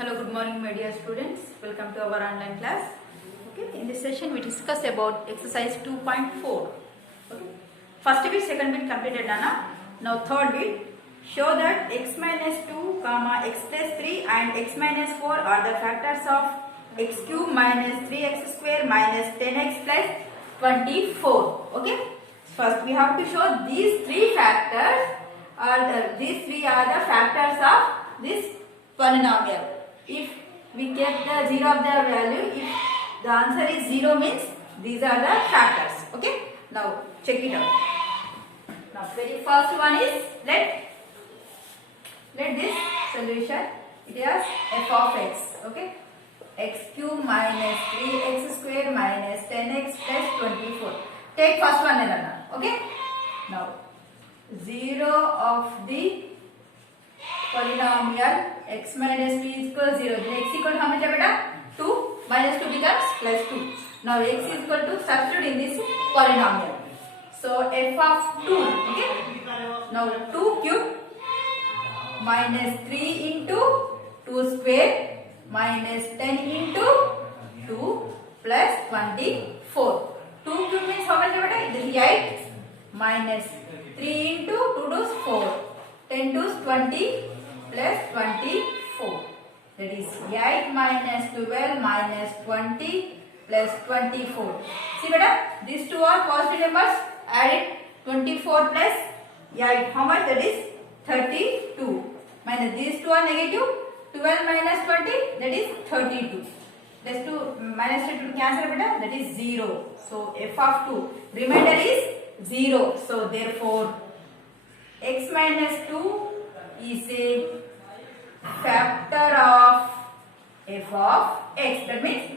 Hello, good morning, my dear students. Welcome to our online class. Okay, in this session we discuss about exercise 2.4. Okay, first bit, second bit completed, Nana. Now third bit. Show that x minus 2, comma x plus 3 and x minus 4 are the factors of x cube minus 3x square minus 10x plus 24. Okay. First we have to show these three factors these three are the factors of this polynomial. If we get the 0 of the value, if the answer is 0 means these are the factors. Okay. Now check it out. Now very first one is let this solution it is f of x. Okay. X cube minus 3x square minus 10x plus 24. Take first one, Elana. Okay. Now 0 of the polynomial x minus 2 is equal to 0. Then x equal to how much, beta? 2 minus 2 becomes plus 2. Now x is equal to substitute in this polynomial. So f of 2. Okay. Now 2 cube minus 3 into 2 square minus 10 into 2 plus 24. 2 cube means how much, beta? It is 8 minus 3 into 2 2 is 4. 10 2 is 20 plus 24. That is 8 minus 12 minus 20 plus 24. See, beta, these two are positive numbers. Add it. 24 plus 8. How much? That is 32. Minus these two are negative. 12 minus 20. That is 32. Plus 2 minus 32 cancel, beta. That is 0. So f of 2. Remainder is 0. So therefore x minus 2 is a factor of f of x. That means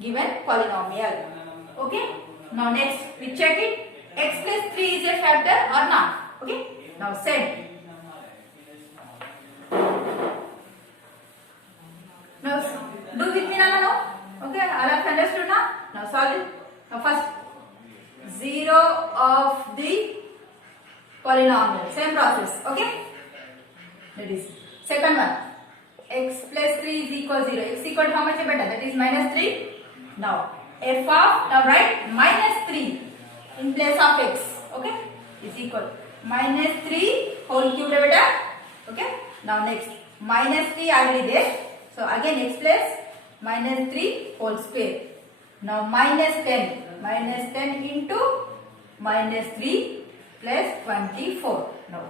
given polynomial. Okay. Now next we check it. X plus 3 is a factor or not. Okay. Now set. Now do with me, Nana. No? Okay. All have understood now. Now solve it. Now first 0 of the polynomial, same process. Okay. That is second one. X plus 3 is equal to 0. X equal to how much, beta? That is minus 3. Now f of, now write minus 3 in place of x. Okay. Is equal minus 3 whole cube, beta. Okay. Now next minus 3 already there. So again x plus minus 3 whole square. Now minus 10 into minus 3 plus 24. Now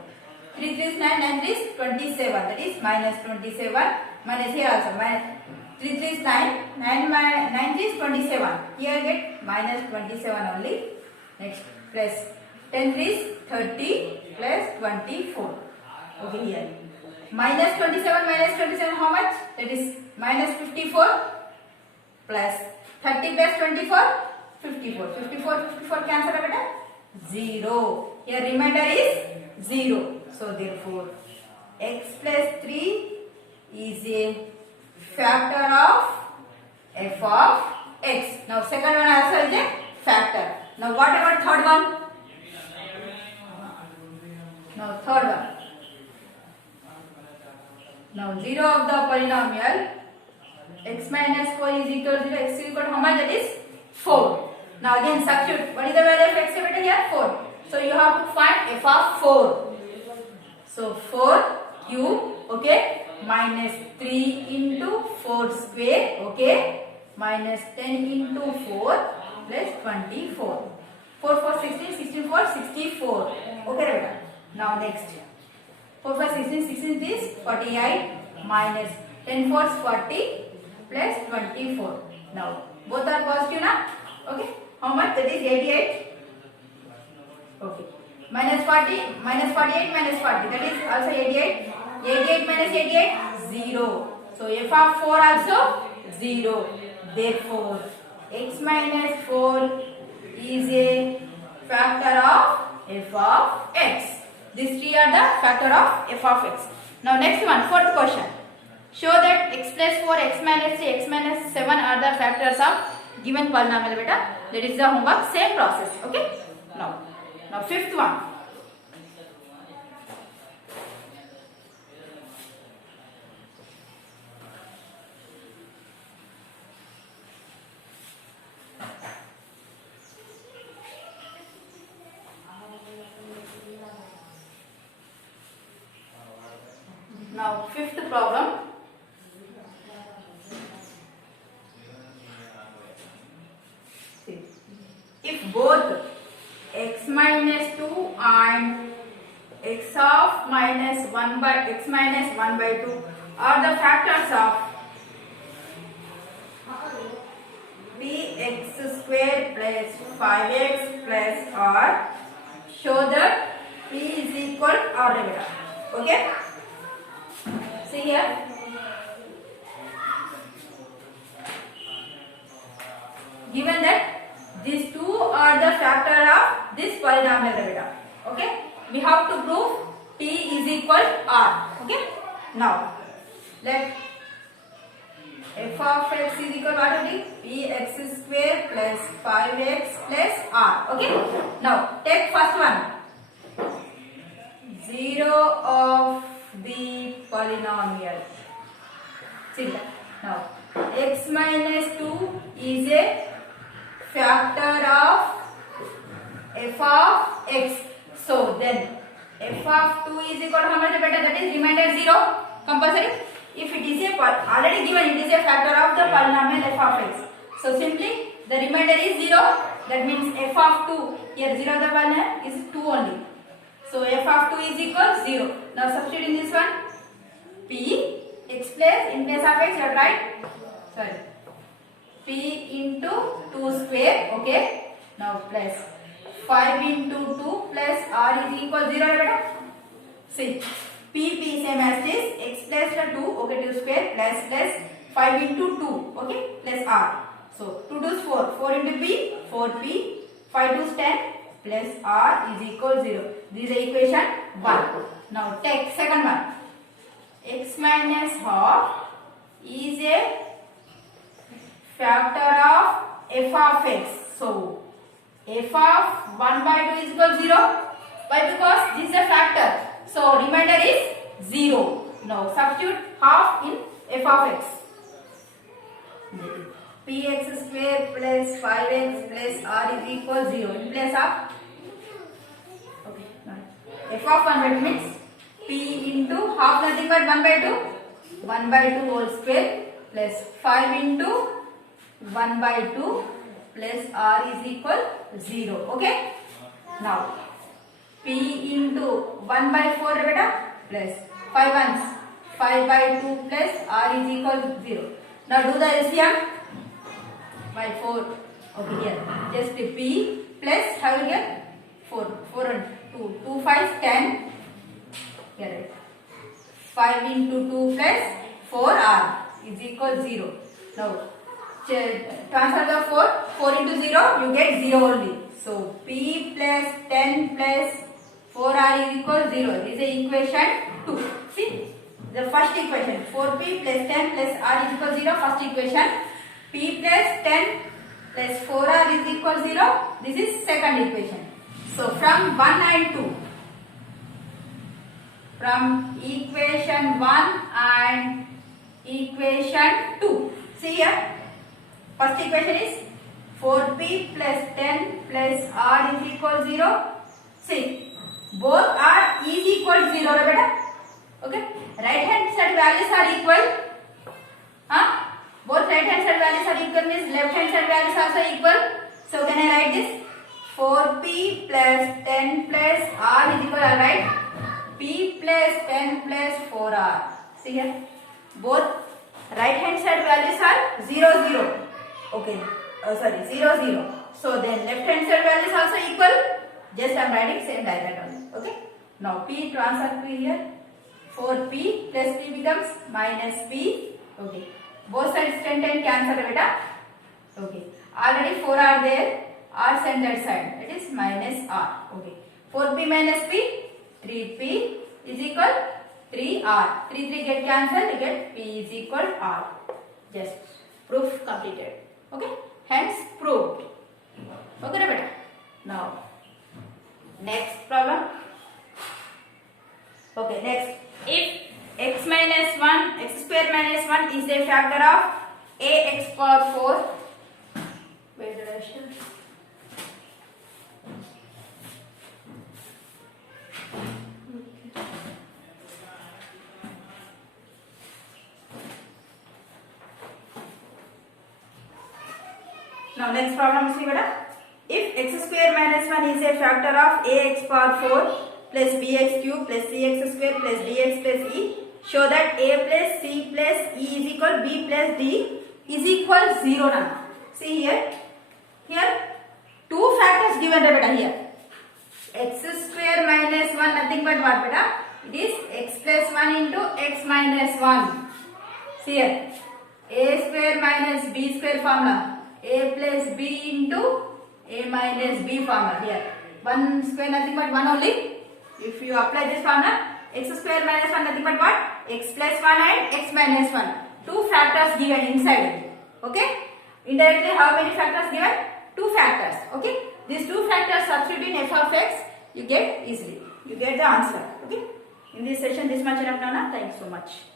3 3 is 9, 9 3 is 27. That is minus 27. Minus here also. Minus 3 3 is 9. 9 3 is 27. Here get minus 27 only. Next plus 10 3 is 30 plus 24. Okay, here. Minus 27 how much? That is minus 54 plus 30 plus 24. 54 cancel, beta? 0. Here remainder is 0. So therefore x plus 3 is a factor of f of x. Now second one also is a factor. Now what about third one? Now third one. Now 0 of the polynomial x minus 4 is equal to 0. X is equal to how much? That is 4. Now again substitute. What is the value of x, beta? Here 4. So you have to find f of 4. So 4 cube, okay, minus 3 into 4 square, okay, minus 10 into 4 plus 24. 4 4 16, 16 4 64. Okay, beta. Now next 4 4 16, 16 is 48 minus 10 4 is 40 plus 24. Now both are positive now. Okay. How much? That is 88. Okay. Minus 40, minus 48, minus 40. That is also 88. 88 minus 88, 0. So f of 4 also 0. Therefore, x minus 4 is a factor of f of x. These three are the factor of f of x. Now next one, fourth question. Show that x plus 4, x minus 3, x minus 7 are the factors of given polynomial, beta. That is the homework, same process. Okay. Now fifth one. Now fifth problem. See, if both x minus 2 and x of minus 1 by x minus 1 by 2 are the factors of px square plus 5x plus r, show that p is equal or divided. Okay? See here. Given that these two are the factor of this polynomial derivative. Okay? We have to prove p is equal r. Okay? Now, let f of x is equal to px square plus 5x plus r. Okay? Now, take first one. 0 of the polynomial. See that. Now, x minus 2 is a factor of f of x. So, then f of 2 is equal to how much better? That is remainder 0. Compulsory. If it is a already given, it is a factor of the polynomial f of x. So, simply the remainder is 0. That means f of 2. Here 0 the polynomial is 2 only. So, f of 2 is equal 0. Now, substitute in this one. P x place in place of x, you have right? Sorry. P into 2 square. Okay. Now, plus 5 into 2 plus r is equal 0. See. P same as this, x plus 2, okay, 2 square plus 5 into 2, okay, plus r. So, 2 2 is 4, 4 into p, 4p, 5 2 is 10 plus r is equal 0. This is equation 1. Now, take second one. X minus half is a factor of f of x. So, f of 1 by 2 is equal to 0. Why? Because this is a factor. So, remainder is 0. Now, substitute half in f of x. Px square plus 5x plus r is equal 0 in place of, okay, f of 1 by 2 means p into half nothing but 1 by 2. 1 by 2 whole square plus 5 into 1 by 2 plus r is equal 0. Okay. Now, p into 1 by 4 beta plus 5 ones 5 by 2 plus r is equal to 0. Now do the LCM by 4. Okay, here just p plus how will get 4 and 2 2 5 10. Here right. 5 into 2 plus 4r is equal 0. Now transfer the 4 into 0, you get 0 only. So p plus 10 plus 4r is equal 0. This is equation 2. See the first equation 4p plus 10 plus r is equal 0. First equation p plus 10 plus 4r is equal 0. This is second equation. So from 1 and 2, from equation 1 and equation 2. See here. First equation is 4p plus 10 plus r is equal 0. See, both are is equal to 0. Okay. Right hand side values are equal. Both right hand side values are equal means left hand side values also equal. So can I write this? 4p plus 10 plus r is equal. I write p plus 10 plus 4r. See here. Both right hand side values are 0 0. Okay, sorry, 0 0. So then left hand side values also equal. Just I am writing same like that only. Okay. Now p transfer to here. 4p plus p becomes minus p. Okay. Both sides 10 10 cancel beta. Okay. Already 4 are there. R centered side. That is minus r. Okay. 4p minus p. 3p is equal 3r. 3 3 get cancelled. You get p is equal r. Just proof completed. Okay. Hence proved. Okay, beta. Now next problem. Okay, next. If x minus 1, x square minus 1 is a factor of ax power 4. Where did I show? Now next problem, see beta. If x square minus 1 is a factor of ax power 4 plus bx cube plus cx square plus dx plus e, show that a plus c plus e is equal b plus d is equal 0 now. See here, two factors given beta here. X square minus 1 nothing but what beta? It is x plus 1 into x minus 1. See here, a square minus b square formula, a plus b into a minus b formula here. 1 square nothing but 1 only. If you apply this formula, x square minus 1 nothing but what? X plus 1 and x minus 1. Two factors given inside. Okay? Indirectly how many factors given? Two factors. Okay? These two factors substitute in f of x, you get easily. You get the answer. Okay? In this session, this much enough now. Thanks so much.